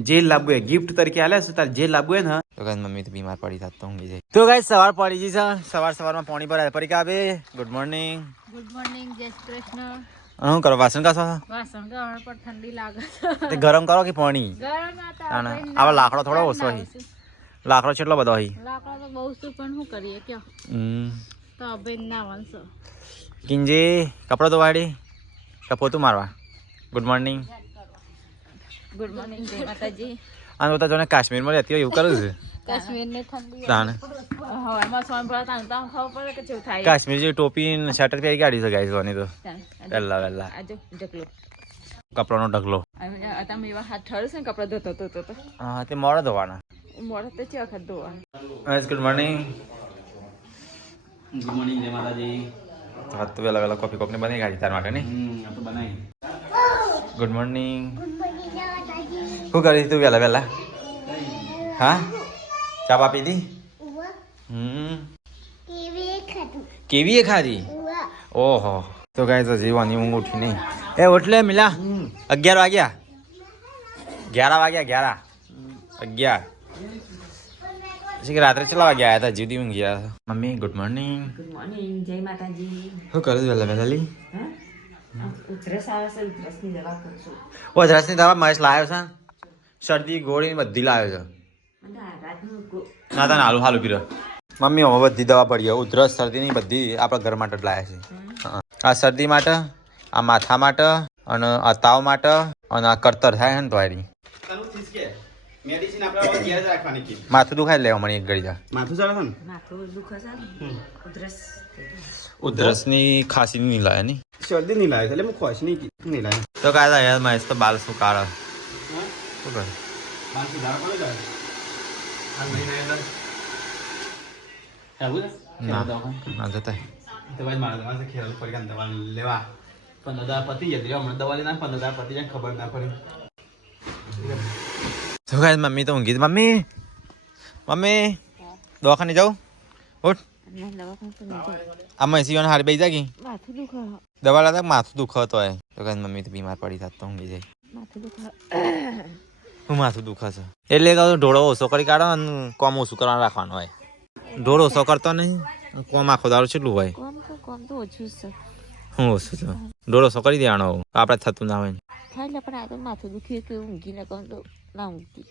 જે લાવવું હોય ગિફ્ટ તરીકે આલે છે તારે જે લાવવું હોય ને તો ગાઈસ મમ્મી તો બીમાર પડી થાત તો ઊંઘી જાય તો ગાઈસ સવાર પડી ગઈ છે સવારમાં પાણી ભરાય પરીકા આવે ગુડ મોર્નિંગ જય શ્રી કૃષ્ણ હું કરો વાસણ કાસો વાસણ ગાવણ પર ઠંડી લાગે તે ગરમ કરો કે પાણી ગરમ હતા આવા લાકડો થોડો ઓછો હી લાકડો કેટલો બધો હી લાકડો તો બહુ શું પણ શું કરીએ કયો તો બેન ના વંશો કિંજી કપડો ધોવાડી કે પોતું મારવા ગુડ મોર્નિંગ જય માતાજી આને બતા જોને કાશ્મીરમાં રહેતી હોય એવું કરું છે કાશ્મીર ને ઠંડી તાને હવામાં સોન પર તાંતા ખબર પડે કે જેવું થાય કાશ્મીર જે ટોપી ને શર્ટ પહેરી ગાડી છે ગાઈસ વાની તો વેલા આજે ઢગલો કપડાનો ઢગલો તમે એવા હાથ ઠરશે ને કપડા ધોતો તો હા તે મોડા ધોવાના મોડે તો છે વખત ધોવા ગુડ મોર્નિંગ જય માતાજી હાથ તો વેલા કોફી કોપની બનાવી ગાડી તાર માટે નહીં તો બનાવી ગુડ મોર્નિંગ શું કરી તું વેલા હા ચા પા પીધી કેવી એ ખાધી ઓહો તો ગાય તો જીવાની ઊંઘ ઉઠી નહીં એ ઉઠ લે મિલા 11 વાગ્યા 11 પછી રાત્રે કેટલા વાગ્યા આવ્યા હતા જીવતી ઊંઘ ગયા મમ્મી ગુડ મોર્નિંગ જય માતાજી શું કરું વેલા લી ઉધરસ આવે છે ઉધરસની દવા કરશું ઉધરસની દવા મહેશ લાવ્યો છે શરદી ગોળી બધી લાવ્યો છે ના તને હાલું પીરો મમ્મી હવે બધી દવા પડી ગયો ઉધરસ શરદીની બધી આપણા ઘર માટે જ લાવ્યા છે આ શરદી માટે આ માથા માટે અને આ તાવ માટે અને આ કરતર થાય છે ને તમારી મેડિસિન આપણે ઘેર જ રાખવાની કે માથું દુખાય લેવા મળી એક ઘડી જા માથું ચાલે છે ને માથું દુખે છે ઉધરસ ઉધરસની ખાંસી નહીં લાવે નહીં શરદી નહીં લાગે એટલે હું ખોશ નહીં લાગે તો કાયદા યાર મહેશ તો બાલ શું કાઢે શું કરે બાલ સુધાર કોને જાય આ મહિના અંદર આવું ના જતા તો ભાઈ મારા દવા ખેલ પડી ગયા દવા લેવા 15,000 પતી જતી હમણાં દવા લેના 15,000 પતી જાય ખબર ના પડી તો ગાય મમ્મી તો ઊંઘી મમ્મી દવાખાને જાઉં ઉઠ આમાં એસી હારી બેસી જાગી માથું દુખે દવા લાતા માથું દુખતો હોય તો ગાય મમ્મી તો બીમાર પડી થાત તો ઊંઘી જાય માથું દુખે હું માથું દુખે છે એટલે કહું ઢોળો ઓછો કરી કાઢો અને કોમ ઓછું કરવાનું રાખવાનું હોય ઢોળો ઓછો કરતો નહીં કોમ આખો દારૂ કેટલું હોય કોમ તો ઓછું છે હું ઓછું છે ઢોળો ઓછો કરી દેવાનો આપણે થતું ના હોય થાય એટલે પણ આ તો માથું દુખ્યું કે ઊંઘીને કોમ તો ના ઊંઘતી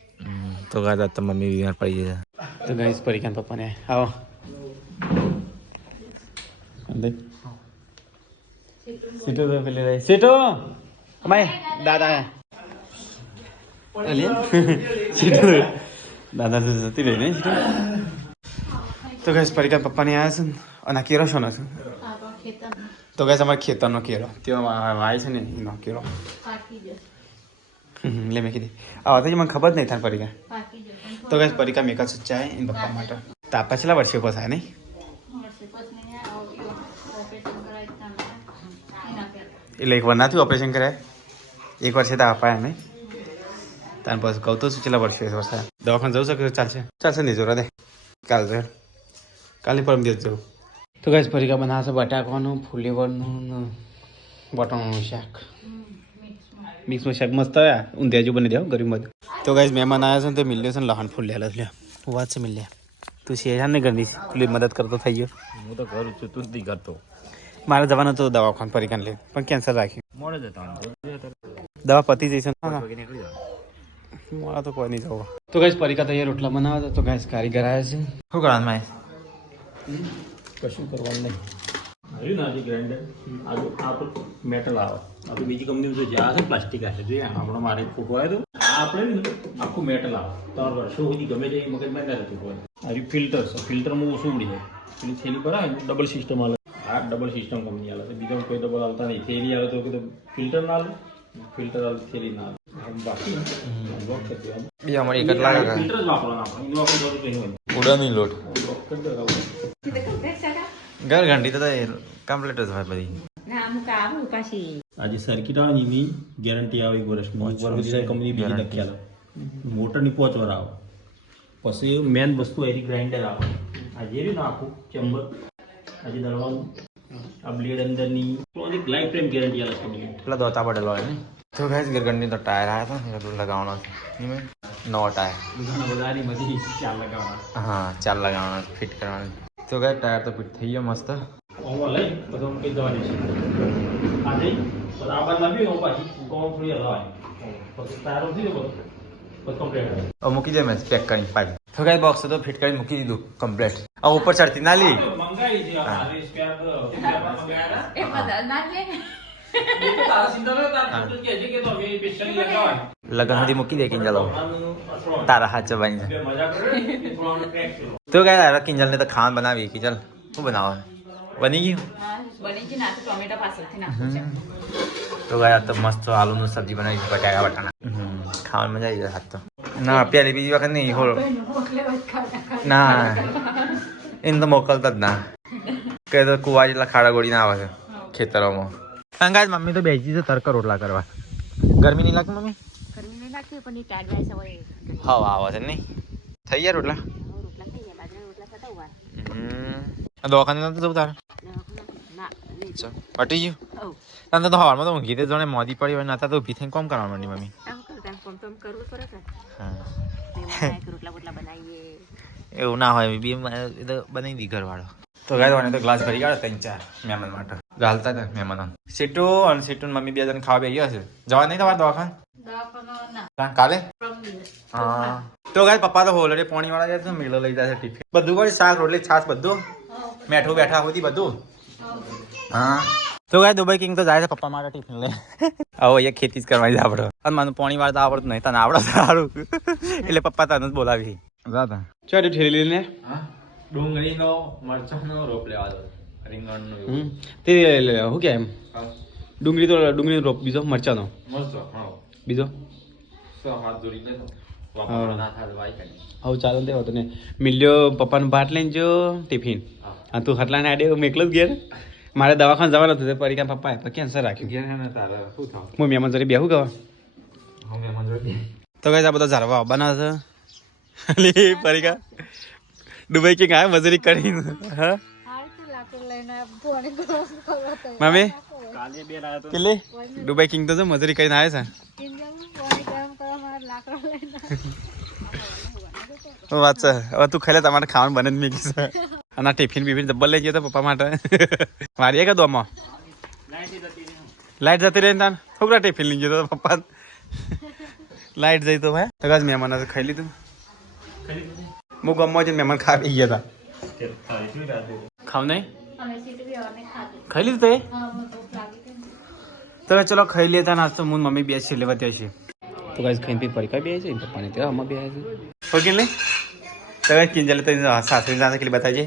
તો ગાય તો મમ્મી બીમાર પડી જાય તો ગાઈસ પરીકાન પપ્પાને આવો સીટો તો પેલે રહી સીટો અમાય દાદા સીટો દાદા તો જતી રહી ને સીટો તો ગાઈસ પરીકાન પપ્પાને આવ્યા છે અને કેરો છો ને તો ગાઈસ અમારે ખેતરનો કેરો ત્યાં વાય છે ને એનો કેરો લે મેં કીધી આ તો મને ખબર જ નહીં થાય પરીકા તો ગાઈસ પરીકા મેકા ચાય એન પપ્પા માટે તાપા છેલ્લા વર્ષે પસાય નહીં એટલે એક વાર નાથી ઓપરેશન કરાય એક વર્ષે તો અપાયા નહીં તાર બસ કહું તો શું છેલ્લા વર્ષે વરસાદ દવાખાને જવું શકે ચાલશે નહીં જોરા દે કાલે પરમ દિવસ જવું તો ગાઈસ પરીકા બનાવશે બટાકાનું ફુલેવરનું બટાણાનું શાક મિક્સમાં શાક મસ્ત આવ્યા ઊંધિયાજુ બની દેવું ગરીબ બધું તો ગાઈસ મહેમાન આવ્યા છે ને તો મિલ્યો છે ને લહણ ફૂલ લેલા લે હું વાત છે મિલ્યા તું શેરાને ગણી પેલી મદદ કરતો થઈ ગયો હું તો કરું છું તું જ નહીં કરતો મારે જવાનું તો દવાખાને પરીકાને લે પણ કેન્સર રાખ્યું મોડે જતા દવા પતી જઈશે મોડા તો કોઈ નહીં જવું તો ગાઈસ પરીકા તૈયાર રોટલા બનાવે તો ગાઈસ કારીગર આવ્યા છે શું કરવાનું માય કશું કરવાનું નહીં ગ્રાઇન્ડર આપણું મેટલ આવે આપણે બીજી કંપનીમાં જો જ્યાં છે પ્લાસ્ટિક આવે જોઈએ આપણો મારે ફૂટો આવ્યો તો આ આપણે આખું મેટલ આવે તો વર્ષો સુધી ગમે તે મગજમાં ના રહેતું હોય આ ફિલ્ટર છે ફિલ્ટરમાં ઓછું ઉડી જાય પેલી થેલી પર આવે ડબલ સિસ્ટમ આવે આ ડબલ સિસ્ટમ કંપની આવે છે બીજા કોઈ ડબલ આવતા નહીં થેલી આવે તો કીધું ફિલ્ટર ના આવે ફિલ્ટર આવે થેલી ના આવે બાકી બ્લોક કરી દેવાનું બીજા અમારી કેટલા ફિલ્ટર જ વાપરવાનું આપણે એનું આપણે જરૂર નહીં હોય ઉડાની લોટ બ્લોક કરી દેવાનું ઘર ઘંટી તો કમ્પ્લીટ જ હોય બધી આજે સર્કિટ આવે ને એની ગેરંટી આવે 1 વર્ષની 1 વર્ષ કંપની બીજી લખ્યા મોટરની 5 વાર આવે પછી મેન વસ્તુ એની ગ્રાઇન્ડર આવે આજે રહ્યું ને આખું ચેમ્બર આજે દળવાનું આ બ્લેડ અંદરની લાઈફ ટાઈમ ગેરંટી આવે કંપની પેલા દોતા પડેલો હોય ને તો ગાઈસ ગરગંડી તો ટાયર આવ્યા હતા ને એટલે લગાવવાનો છે નવો ટાયર બધાની બધી ચાલ લગાવવાના હા ચાલ લગાવવાનો છે ફિટ કરવાનો તો ગાઈસ ટાયર તો ફિટ થઈ ગયો મસ્ત ઓવર લઈ બધું કઈ જવાની છે આ જઈ આ બાદ લાવી નો પાછી કોણ થોડી હલાવવાની પછી તારો થી બધું પછી કમ્પ્લીટ મૂકી દે મેં પેક કરીને પાછી તો ગાઈસ બોક્સ તો ફિટ કરીને મૂકી દીધું કમ્પ્લીટ આ ઉપર ચડતી ના લી મંગાઈ છે આ સ્પેર મંગાયા એ બધા ના લે તારા સિંધર તાર તો કે છે કે તો હવે સ્પેશિયલ લગાવવાની લગન સુધી મૂકી દે કિંજલ તારા હાથ ચબાની છે મજા કરે કે થોડો ટ્રેક કરો તો ગાઈસ કિંજલ ને તો ખાવાનું બનાવી કિંજલ શું બનાવો બની ગયું બની ગઈ ના ટોમેટો પાછળથી નાખું છે તો ગાઈસ તો મસ્ત આલુનું સબ્જી બનાવી બટાકા વટાણા ખાવાની મજા આવી જાય હાથ તો ના પેલી બીજી વખત નહીં હોળ ના એને તો મોકલતા જ ના કે તો કુવા જેટલા ખાડા ગોળી ના આવે છે ખેતરોમાં અંગાજ મમ્મી તો બેસી છે તરકા રોટલા કરવા ગરમી નહીં લાગતી મમ્મી ગરમી નહીં લાગતી પણ ટાઈટ વાઈસ હોય હવા આવે છે નહીં થઈ ગયા રોટલા રોટલા થઈ ગયા બાજરા રોટલા થતા હોય દવાખાને નતું જવું તારે ના પટી ગયું ઓ તને તો હવામાં તો ઊંઘી તે જોડે મોદી પડી હોય નતા તો ઊભી થઈને કોમ કરવા માંડી મમ્મી આમ કરતા કોમ તો કરવું પડે કે હા રોટલા બોટલા બનાવીએ એવું ના હોય બી એ તો બનાવી દી ઘરવાળો તો ગાય તો ગ્લાસ ભરી ગયા 3-4 મહેમાન માટે ગાલતા હતા મહેમાનો સીટુ અને સીટુ મમ્મી બે જણ ખાવા બેસી હશે જવા નહીં તમારે દવાખાને કાલે હા તો ગાય પપ્પા તો હોલડે પાણી વાળા જાય છે મેળો લઈ જાય છે ટિફિન બધું કરી શાક રોટલી છાસ બધું મેઠું બેઠા હોતી બધું હા તો ગાય દુબઈ કિંગ તો જાય છે પપ્પા માટે ટિફિન લે હવે એ ખેતી જ કરવાની છે આપણે અને મને પાણી વાળતા આવડતું નહીં તને આવડે સારું એટલે પપ્પા તને જ બોલાવી દાદા ચાલ ઠેલી લઈને ડુંગળીનો મરચાંનો રોપ લેવા દો રીંગણનો તે શું કે એમ ડુંગળી રોપ બીજો મરચાનો મસ્ત હા બીજો હાથ જોડી લેતો હવે ચાલો તે હતો ને મિલ્યો પપ્પાનો ભાત લઈને જો ટિફિન હા તું હટલા ને આડે હું એકલો જ ઘેર મારે દવાખાને જવાનું હતું પરીકા પપ્પાએ તો કેન્સર રાખ્યું હું મહેમાન જોડે બેહું ગવા તો કઈ આ બધા ઝારવા આવવાના છે પરીકા દુબઈ કે ગાય મજૂરી કરીને હા મમ્મી કેટલી દુબઈ કિંગ તો મજૂરી કરીને આવે છે વાત છે હવે તું ખાઈ લે તમારે ખાવાનું બને જ મેગી છે અને ટિફિન બિફિન ડબ્બલ લઈ ગયો તો પપ્પા માટે મારી કે દોમાં લાઈટ જતી રહી તાર છોકરા ટિફિન લઈ ગયો તો પપ્પા લાઈટ જઈ તો ભાઈ તો મહેમાન ખાઈ લીધું હું ગમવા જઈને મહેમાન ખાઈ ગયા હતા ખાવ નહીં ખાઈ લીધું તો ચલો ખાઈ લેતા નાસ્તો હું મમ્મી બે છે લેવા ત્યાં છે તો ગાઈસ ખાઈને પી પરીકા બે છે પપ્પાને ત્યાં અમે બે છે ઓકે લે તો ગાઈસ કિંજલ તો સાસરી જાने के लिए बताइए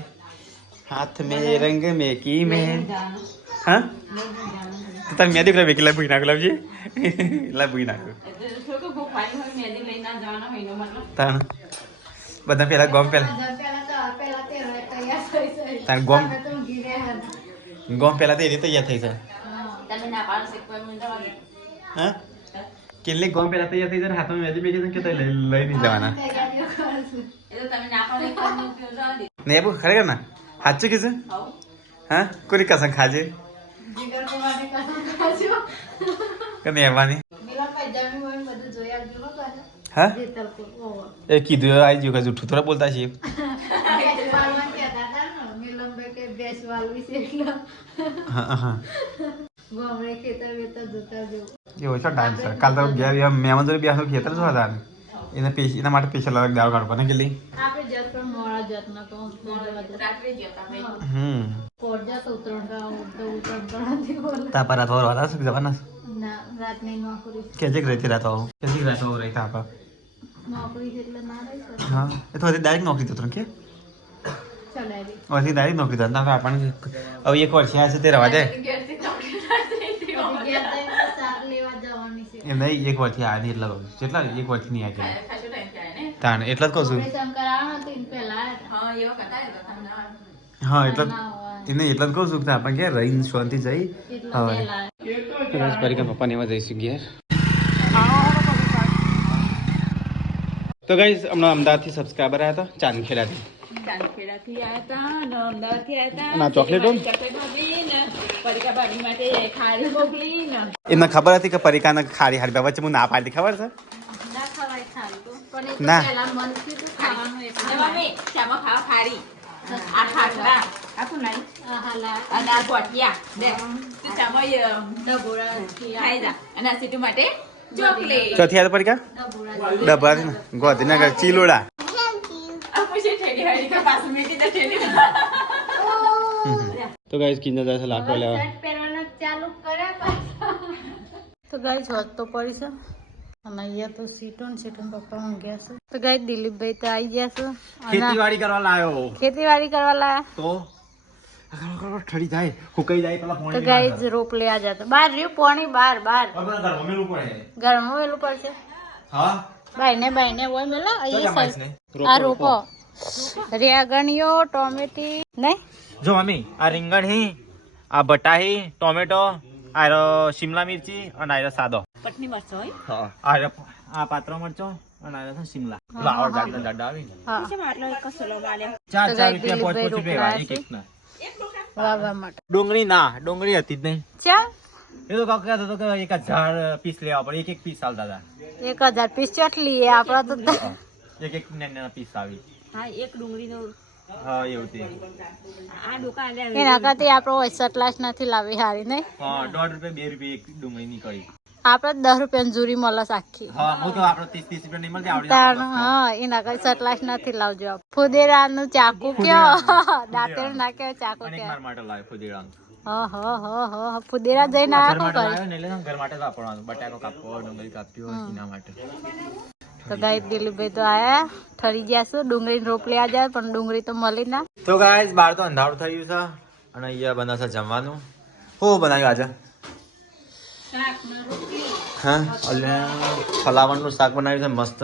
हाथ में रंग में की में हाँ તો તાર મેદી કરે વેકલા ભૂઈ નાખ લાવજે લા ભૂઈ નાખ તાન બધા પેલા ગોમ પેલા તાન ગોમ પેલા તે રીતે તૈયાર થઈ છે હા કેટલી ગોમ પેલા તૈયાર થઈ જાય હાથમાં મેદી બેગી કે લઈ નહીં જવાના ને બુ ખરેખર ના સાચું કીધું હા કોની કસમ ખાજે કે મહેરબાની હા એ કીધું આવી ગયું કે જૂઠું થોડા બોલતા છીએ હા હા એવો છે ડાન્સ કાલ તો ઘેર મહેમાન જોડે બેસનું ખેતર શું હતા એના માટે સ્પેશિયલ અલગ દાળ કાઢવાને કે લઈ તાપા રાત વાળો હતા શું જવાના કેજે રહેતી રાત વાળો કેજી રાત વાળો રહી તાપા હા એ તો ડાયરેક્ટ નોકરી તો કે વધી ડાયરેક્ટ નોકરી તો આપણને હવે એક વર્ષ છે તે રવા દે એમ નહીં એક વર્ષથી આ નહીં એટલા કેટલા એક વર્ષથી નહીં આ તાણ એટલા જ કહું છું હા એટલા એને એટલા જ કહું છું કે આપણે ક્યાં રહીને શાંતિ જઈ હવે પરીકા પપ્પાને એવા જઈશું ઘેર તો ગાઈસ હમણાં અમદાવાદથી સબસ્ક્રાઈબર આવ્યા હતા ચાંદખેડાથી ચાંદખેડાથી આવ્યા હતા ને અમદાવાદથી આવ્યા અને આ ચોકલેટો? હતા ચોકલેટ મોકલી ને પરીકા ભાભી માટે ખારી મોકલી ને એમને ખબર હતી કે પરીકાને ખારી હારી વચ્ચે હું ના પાડતી ખબર છે ના ખવાય ખાલી તો પણ એ તો ના. પહેલા મનથી તો ખાવાનું ને એટલે મમ્મી ચામાં ખાવા ખારી આ ખાખરા આપું નહીં હાલા અને આ ગોટિયા લે તું ચામાં ડબોળાથી ખાઈ જા અને આ સીટુ માટે ચોકલેટ ચોથી યાદ પરીકા ડબોળા ડબ્બાથી ને ગોધીનગર ચીલોડા આ પૂછે ઠેલી હારી કે પાછું મેકી દે ઠેલી તો ગાઈસ કિંજલ જાય છે લાકડો લેવા શર્ટ પહેરવાના ચાલુ કર્યા પાછા તો ગાઈસ હોત તો પડી છે અને અહીંયા તો સીટો ને પપ્પા ઊંઘ્યા છે તો ગાઈસ દિલીપભાઈ તો આવી ગયા છે અને ખેતીવાડી કરવા લાયો ખેતીવાડી કરવા લાયા તો ઠરી જાય હુકાઈ જાય પેલા તો પાણી ગાઈસ રોપ લેવા જતો બહાર રહ્યું પાણી બહાર ઘરમાં મેલું પડે ઘરમાં વેલું પડશે હા બાઈને હોય મેલા અહીંયા સાઈડ આ રોપો રેગણીઓ ટોમેટી નહીં જો મમ્મી આ રીંગણ હી આ બટા હી ટોમેટો આ શિમલા મિર્ચી અને આ સાદો પટની મરચો હોય આ પાત્રો મરચો અને આ શિમલા ફ્લાવર દાડા આવી હા કેમ આટલો એક કસલો વાલ્યો 4 રૂપિયા 5 રૂપિયા એક એક ના વાવવા માટે ડુંગળી ના ડુંગળી હતી જ નહીં ચા એ તો કાકા કહેતો હતો કે 1000 પીસ લેવા પડે એક પીસ હાલતા હતા 1000 પીસ ચોટલી આપડા તો એક નાના પીસ આવી હા એક ડુંગળીનો હા એવું તે આ ડોકા લે એના કરતી આપડે વૈસા ક્લાસ નથી લાવી હારી નહીં હા 1.5 રૂપિયા 2 રૂપિયા એક ડુંગળી નીકળી આપડે 10 રૂપિયાની જુરી મળે આખી હા હું તો આપણે 30 રૂપિયા નહીં મળતી તાર આવડી હા એના કરતી સટલાસ નથી લાવજો ફુદેરાનું ચાકુ કયો દાંતેડ ના કયો ચાકુ અને એક કયો માર માટે લાવ્યો ફુદીડાનું ફુદેરા જઈને ઘર આયા માટે શું લાવ્યો ને એટલે ઘર માટે જ વાપરવાનું બટાકો કાપવો ડુંગળી કાપ્યો એના માટે તો ગાય દિલીપભાઈ તો આયા ઠરી ગયા છે ડુંગળી રોપલી આ જાય પણ ડુંગળી તો મળી ના તો ગાઈસ બહાર તો અંધારું થઈ ગયું છે અને અહીંયા બનાવશે જમવાનું શું બનાવ્યું આજે હા એટલે ફલાવરનું શાક બનાવ્યું છે મસ્ત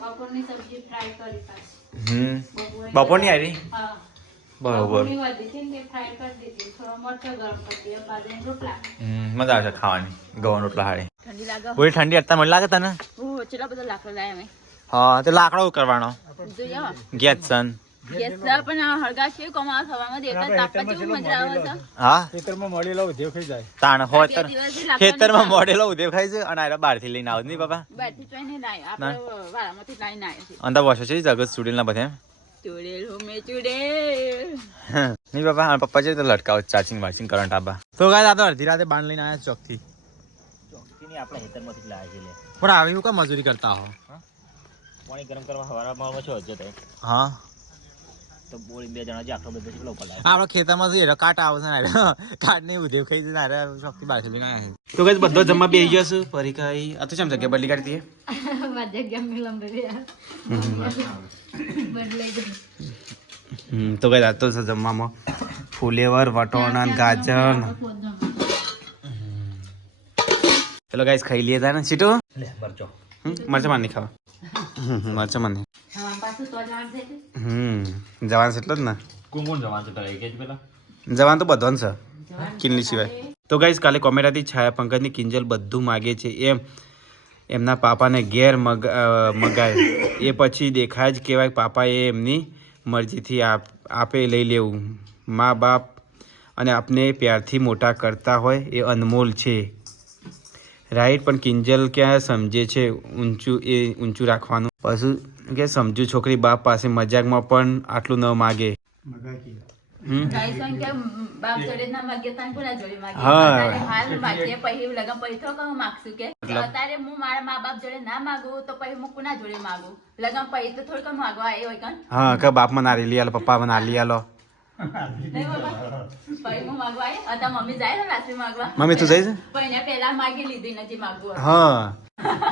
બપોરની સબ્જી ફ્રાય કરી પાછી બપોરની આવી હા બરોબર બપોરની વધી હતી ને તે ફ્રાય કરી દીધી થોડો મરચો ગરમ કરી દીધો બાદ રોટલા મજા આવશે ખાવાની ગવાનું રોટલા હારી ઠંડી લાગે બધી ઠંડી અત્યારે મને લાગે તને ચેટલા બધા લાકડા લાયા અમે હા તે લાકડો કરવાનો જોઈએ ગેસ સન ગેસ પણ હળગા છે કમા થવામાં દેતા તાપવા જેવું મજા આવે છે હા ખેતરમાં મળેલો ઉદ્યોગ થઈ જાય તાણ હોય બે દિવસથી લાકડા ખેતરમાં મોડેલો ઉદેવ ખાય છે અને આ બહારથી લઈને આવ નહીં બાપા બારથી ચોઈને લાય આપણે વાળામાંથી લાઈને આવ્યા છે અંદર વર્ષો છે જગત સ્ટુડિયો ના બધા ચૂડેલ હો મે ચૂડેલ નહીં બાપા અને પપ્પા છે તો લટકાવ ચાર્જિંગ વાર્જિંગ કરંટ આબા તો ગાય આ તો અડધી રાતે બાંધ લઈને આવ્યા ચોકથી આપણે ખેતરમાંથી લાવે છે પણ આવી હું કા મજૂરી કરતા હો પાણી ગરમ કરવા હવારમાં છો જ થાય હા તો બોલી 2 જણા જે આખો બધો કેટલો ઉપર લાવે આપણા ખેતરમાં છે કાટ આવે છે ને કાટ નહીં ઉધેવ ખાઈ છે ને ચોકથી બહાર લઈને આવ્યા છે તો ગાય બધો જમવા બેસી ગયો છે પરીકાઈ આ તો કેમ જગ્યા બદલી કાઢતી મારી જગ્યા મેં લંબી બદલાઈ ગઈ તો ગાય આ તો છે જમવામાં ફુલેવર વટોણા ગાજર ચલો ગાઈસ ખાઈ લીએ તા ને સીટો લે મરચો મરચા માર નહીં ખાવા મરચા માર નહીં હા પાછું તો જાણ છે જવાન છે એટલે જ ને કોણ જવાનું છે તારે કે પેલા જવાન તો બધો છે કિનલી સિવાય તો ગાઈસ કાલે કોમેડાથી છાયા પંકજની કિંજલ બધું માગે છે એમના પાપાને ઘેર મગાય એ પછી દેખાય જ કહેવાય પાપાએ એમની મરજીથી આપે લઈ લેવું મા બાપ અને આપને પ્યારથી મોટા કરતા હોય એ અનમોલ છે રાઈટ પણ કિંજલ ક્યાં સમજે છે ઊંચું રાખવાનું પાછું કે સમજુ છોકરી બાપ પાસે મજાકમાં પણ આટલું ન માગે ગાઈસન કે બાપ જોડે ના માગે તાન કોના જોડે માગે હા. અત્યારે હાલ માગે પછી લગન પછી તો કહું માગશું કે અત્યારે હું મારા મા બાપ જોડે ના માગું તો પછી હું કોના જોડે માગું લગન પછી તો થોડું કમ માગવા આવ્યો હોય કન હા કે બાપમાં નારી લઈ આલો પપ્પામાં નારી લઈ આલો નહીં બાબા પછી હું માગવા આવ્યો અત્યારે મમ્મી જાય ને રાત્રે માગવા મમ્મી તું જઈશ પણ એને પહેલા માગી લીધી નથી માગવું હા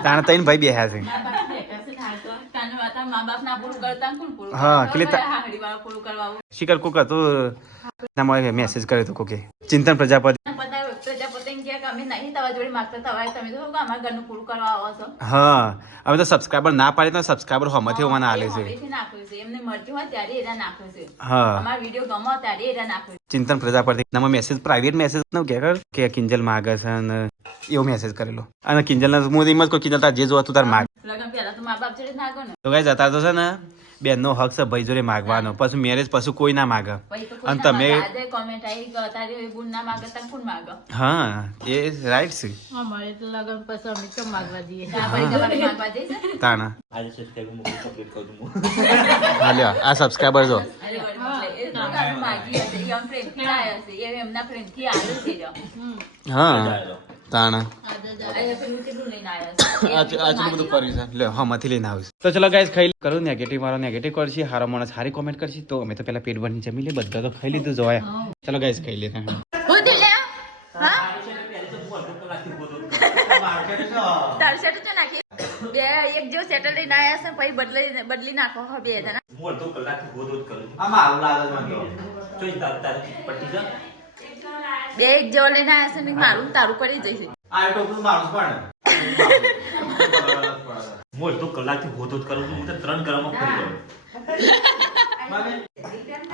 તાણે તઈને ભાઈ બેહ્યા છે મા બાપ બેઠા છે થાતો તાને વાતા મા બાપ ના પૂરું કરતા કોણ પૂરું હા, કરવાનું? કેટલી તા- હાહડી વાળા પૂરું કરવા આવું. શિકર કુક હતું ના મેસેજ કર્યો તો કોકે ચિંતન પ્રજાપતિ બધા પ્રજાપતિ એમ કહે કે અમે નહીં તમારા જોડે માગતા થવાય તમે તો શું અમારા ઘરનું પૂરું કરવા આવો છો હા અમે તો સબસ્ક્રાઈબર ના પાડી તો સબસ્ક્રાઈબર હોમાંથી હોવાના હાલે છે હવેથી નાખ્યું છે એમને મરજી હોય ત્યારે એના નાખ્યું છે હા અમારા વિડીયો ગમો ત્યારે એના નાખ્યું ચિંતન પ્રજાપતિ નામાં મેસેજ પ્રાઇવેટ મેસેજ નો કે કિંજલ માગે છે અને એવો મેસેજ કરેલો અને કિંજલ હું એમ જ કહું કિંજલ તાર જે જોવા તું તાર માગ છે લગન પહેલા તો મા બાપ જોડે નાખો ને તો ગાઈસ અત્યારે તો છે ને બેનનો હક છે ભાઈ જોડે માગવાનો, પછી મેરેજ પછી કોઈ ના માગે. પછી તો અને કોઈ ના તમે માગે. આજે comment આવી કે તારી ગુણ ના માગે તને કોણ માગે? હા એ રાઈટ છે. અમારે તો લગન પછી અમે તો માગવા જઈએ. આ પછી તમારે માગવા જઈશ? તાના આજે સબસ્ક્રાઇબ મૂકી કમ્પ્લીટ કરું છું હા લ્યો આ સબસ્ક્રાઈબર જો અરે વળી, એ તો તારું માગી હશે, એ આમ friend થી લાયા હશે, એ એમના friend થી આવ્યું છે જો. હા તાના અહીંયા પેલું કેટલું લઈને આવ્યા છે? આટલું બધું કર્યું છે. લ્યો હમાંથી લઈને આવીશ. તો ચલો ગાઈસ ખાઈ કરું. નેગેટિવ વાળો નેગેટિવ કરશે, હારો માણસ હારી કોમેન્ટ કરશે. તો અમે તો પેલા પેટ ભરીને જમી લે, બધા તો ખાઈ લીધું જોયા. ચલો ગાઈસ ખાઈ લે. હું થયું લે? હા? તારું settle તો નાખી. બે એક જેવો settle લઈને આવ્યા છે, પછી બદલી નાખો હો બે જણા. હું અડધો કલાકથી ગોદો જ કરું છું. આ મારું લાગે છે મને. જોઈ તારી પટ્ટી છે. બે એક જેવો લઈને આવ્યા છે ને મારું ને તારું કરી જઈશે. આ ટોપલું મારું પણ. હું અડધો કલાકથી ગોદો જ કરું છું. હું તો 3 ગ્રામમાં ફરી ગયો.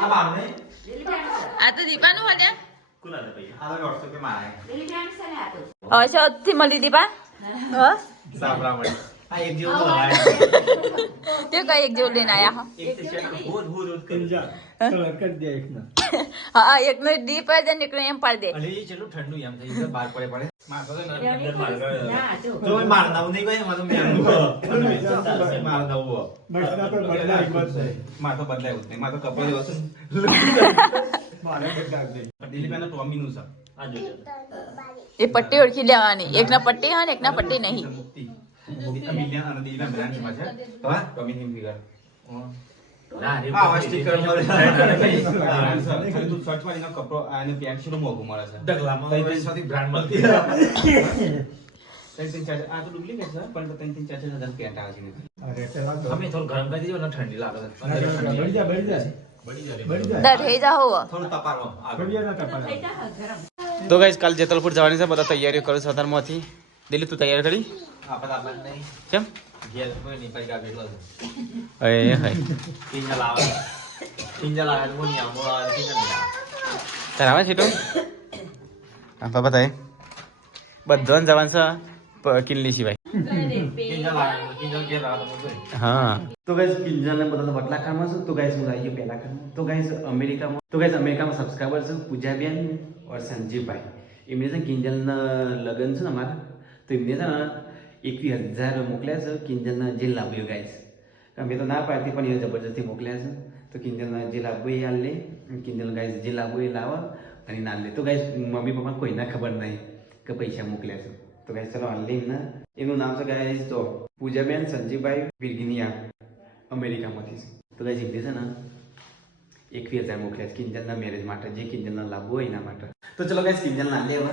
આ મારું નહીં. આ તો દીપાનું હોય કોના દે પૈસા? આ તો 800 રૂપિયા મારે. અશોકથી મળી દીપા? હા? સાપરા મળી. આ એક જેવું તો લાગે. તે કઈ એક જેવું લઈને આવ્યા હો? એક તો શેક ગોદ કરું જા. હા એકનો ડીપ જ અને એકનો એમ પાડી દે. અલી ચલો ઠંડુ એમ થઈ ગયું બહાર પડે. મારતો તો અંદર માર ગયો. જો માર નાવું નહીં કોઈ મારું મેં માર નાવું માર તો બદલાયું જ નહીં. માર તો કપડો લેવો છે દિલીપેનો ટોમીનું છે. આ જોજો. એ પટ્ટી ઓળખી લેવાની. એકના પટ્ટી હા ને એકના પટ્ટી નહીં. મુક્તિ મિલિયન અને દિલીપેન બ્રાન્ચમાં છે. તો હા ટોમીની ફિગર ના રે. આ સ્ટીકર મળે તું સર્ચ માં એનો કપડો અને પેન્ટ શું મોંઘું મળે છે ડગલામાં સૌથી બ્રાન્ડ મળતી આ તો ડુપ્લિકેટ છે પણ 3-4 હજાર પેન્ટ આવે છે. અમે થોડું ગરમ કરી દીધું ને ઠંડી લાગે છે. દર થઈ જા હોવો. થોડું તપારો તો ગાઈસ કાલ જેતલપુર જવાની છે. બધા તૈયારીઓ કરું છું અત્યારમાંથી. દિલીપ તું તૈયાર કરી? આપણે નહીં કેમ ઘેર કોઈ નહીં પૈકા બેઠો છે. એ હે પિંજલ આવે તો કોની આમો આવે પિંજલ નહીં આવે. તાર આવે છે તો હા બાબા તાય બધાને જવાનું છે કિલ્લી સિવાય. હા તો ગાઈસ કિંજલને બધા વટલા કામમાં છે. તો ગાઈસ હું આવી ગયો પહેલા કામ. તો ગાઈસ અમેરિકામાં સબસ્ક્રાઈબર છે પૂજાબેન ઓર સંજીવભાઈ. એમને છે કિંજલના લગ્ન છે ને અમારા, તો એમને છે ને 21,000 મોકલ્યા છે કિંજલના જે લાવ્યો ગાઈસ. અમે તો ના પાડતી પણ એ જબરજસ્તી મોકલ્યા છે. તો કિંજલના જે લાવવું એ હાલ લે, કિંજલ ગાઈસ જે લાવવું એ લાવે અને ના લે. તો ગાઈસ મમ્મી પપ્પા કોઈને ખબર નહીં કે પૈસા મોકલ્યા છે. તો ગાઈસ ચલો હાલ લે એનું નામ છે ગાઈસ તો પૂજાબેન સંજીવભાઈ વિર્ગિનિયા અમેરિકામાંથી છે. તો ગાઈસ એમને છે ને 21,000 મોકલ્યા છે કિંજલના મેરેજ માટે, જે કિંજલના લાવવું હોય એના માટે. તો ચલો ગાઈસ કિંજલ ના લે હવે.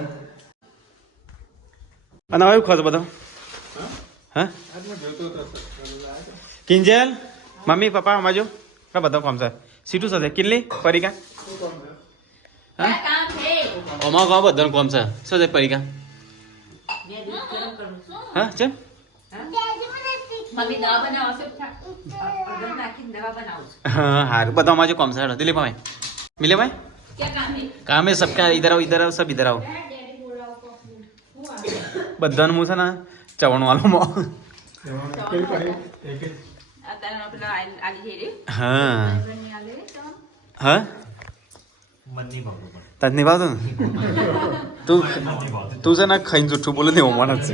અને હવે ખોતો બધો હા કિંજલ મમ્મી પપ્પા અમાજો કા બધા કોમ છે. સીટું સાથે કિલ્લી પરીકા હા ઓમાં કોમ બધાનું કોમ છે. શું છે પરીકા? હા ચમ મમ્મી દવા બનાવશે. અગર નાખીને દવા બનાવશે. हाँ हार बताओ मुझे कौन सा है दिलीप भाई मिले भाई क्या काम है? काम है सबका इधर आओ सब इधर आओ બધાનું મું છે ને ચવણ વાળું અત્યારે પેલા આલી જઈ રહી. હા બની આલે તો હા મન નહીં ભાવતું પણ. તને નહીં ભાવતું ને તું છે ને ખાઈને જૂઠું બોલે ને એવું માણસ છે.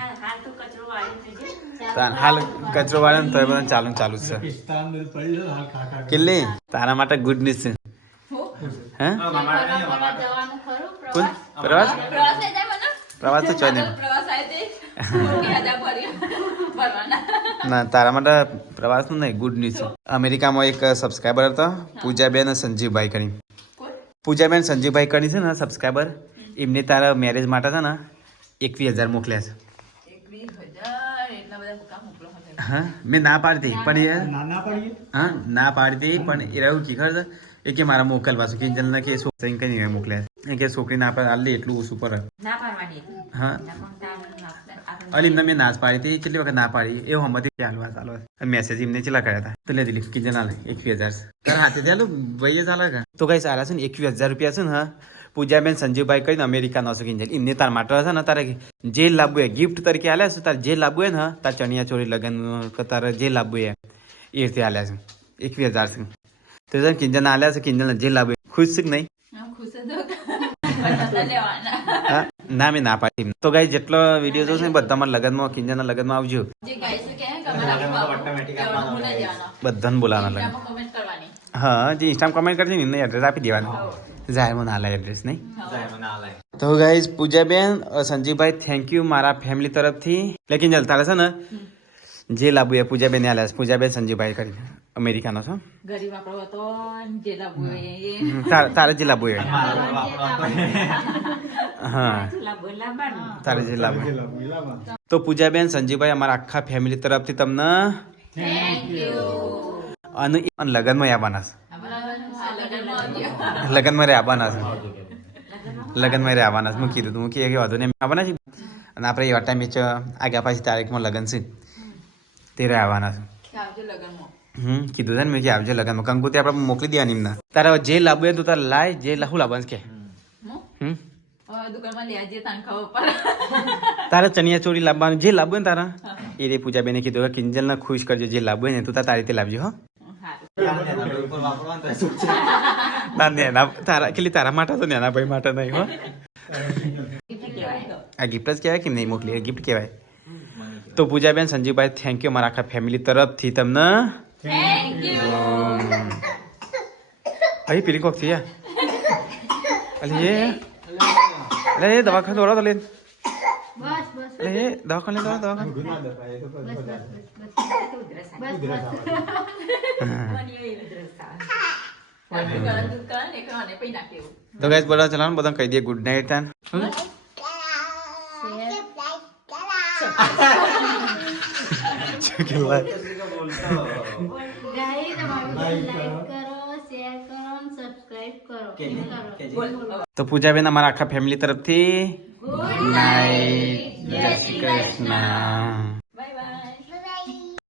આ હાલ તો કચરો વાળી છે. હાલ કચરો વાળે ને તો એ બધા ચાલુ જ છે. કેટલી તારા માટે ગુડ ન્યૂઝ છે. હે જવાનું ખરું કોણ પ્રવાસ પ્રવાસ લઈ જાય મને. પ્રવાસ તો ચો નહીં પ્રવાસ આવે તે મોટી હજાર ભરવાના. ના તારા માટે પ્રવાસનું નહીં ગુડ ન્યૂઝ છે. અમેરિકામાં એક સબસ્ક્રાઈબર હતા પૂજાબેન સંજીવભાઈ કરી. પૂજાબેન સંજીવભાઈ કરી છે ને સબસ્ક્રાઈબર, એમને તારા મેરેજ માટે છે ને 21,000 મોકલ્યા છે. 21,000 એટલા બધા કામ મોકલો હશે. હા મેં ના પાડતી પણ એ હા ના પાડતી પણ એ રહ્યું કી ખબર છે એ કે મારા મોકલવા છું કિંજલને કે છોકરી કઈ મોકલ્યા એ કે છોકરી ના પાડે હાલ એટલું ઓછું પર ના પાડવાની. હા ના પણ તારું આપણે અલી એમને મેં નાચ પાડી હતી કેટલી વખત ના પાડી એવું હમણાં ચાલવા મેસેજ એમને ચેલા કર્યા હતા તો લે દિલીપ કિંજલ ના લે 21,000 તારા હાથે ચાલુ ભાઈ ચાલે કે તો કઈ સારા છે ને 21,000 રૂપિયા છે ને હા પૂજાબેન સંજીવભાઈ કહીને અમેરિકાનો હશે કિંજલ એમને તાર માટે હશે ને તારે જે લાવવું એ ગિફ્ટ તરીકે આલ્યા છે તારે જે લાવવું હોય ને તાર ચણિયા ચોરી લગન તારે જે લાવવું એ રીતે આલ્યા છે 21,000 છે તો તને કિંજલને આલ્યા છે કિંજલને જે લાવવું ખુશ છે કે નહીં ખુશ જ હતા લેવાના હા ના મેં ના પાડી તો ગાઈ જેટલો વિડીયો જોશે ને બધા મારા લગનમાં કિંજલના લગનમાં આવજો જે ગાઈસ કે બધાને બોલાવવાના લગન કોમેન્ટ કરવાની હા જે ઇન્સ્ટામાં કમેન્ટ કરશે ને એમને એડ્રેસ આપી દેવાનું જાય મને આલા એડ્રેસ નહીં તો ગાઈઝ પૂજાબેન સંજીવભાઈ થેન્ક યુ મારા ફેમિલી તરફથી લેકિન જલ તારે છે ને જે લાવવું એ પૂજાબેન આલ્યા છે પૂજાબેન સંજીવભાઈ કરી અમેરિકાનો છો ગરીબ આપણો હતો જે લાવવું એ તારે જે લાવવું એ હા તારે જે લાવવું તો પૂજાબેન સંજીવભાઈ અમારા આખા ફેમિલી તરફથી તમને અને લગ્નમાં આવવાના છે લગ્નમાં રે આવવાના છે લગ્નમાં રે આવવાના છે મેં કીધું તું કે વાંધો નહીં આવવાના છે અને આપણે એવા ટાઈમે આગળ પાછી તારીખમાં લગ્ન છે તે રે આવવાના છે કીધું છે ને મેં કે આવજો લગ્નમાં કંકુતી આપણે મોકલી દેવાની એમને તારે જે લાવવું હોય તો તારે લાય જે શું લાવવાનું કે દુકાનમાં લે જે તાન ખાવ પર તારે ચણિયા ચોરી લાવવાનું જે લાવવું ને તારા એ રે પૂજાબેને કીધું કે કિંજલને ખુશ કરજો જે લાવવું હોય ને તું તારી રીતે લાવજો હો ના નેના તારા કેટલી તારા માટે તો નેના ભાઈ માટે નહીં હો આ ગિફ્ટ જ કહેવાય કે નહીં મોકલી ગિફ્ટ કહેવાય તો પૂજાબેન સંજીવભાઈ થેન્ક યુ મારા આખા ફેમિલી તરફથી તમને થેન્ક યુ અહીં પેલી કોક થઈ અરે એ દવાખાને દોડો તો લે બસ બસ અરે એ દવાખાને દોડો દવાખાને દુકાન એક અને પૈ નાખ્યું તો ગાઈસ બધા ચલાવો બધા કહી દે ગુડ નાઇટ તાન તો પૂજાબેન અમારા આખા ફેમિલી તરફથી ગુડ નાઇટ જય શ્રી કૃષ્ણ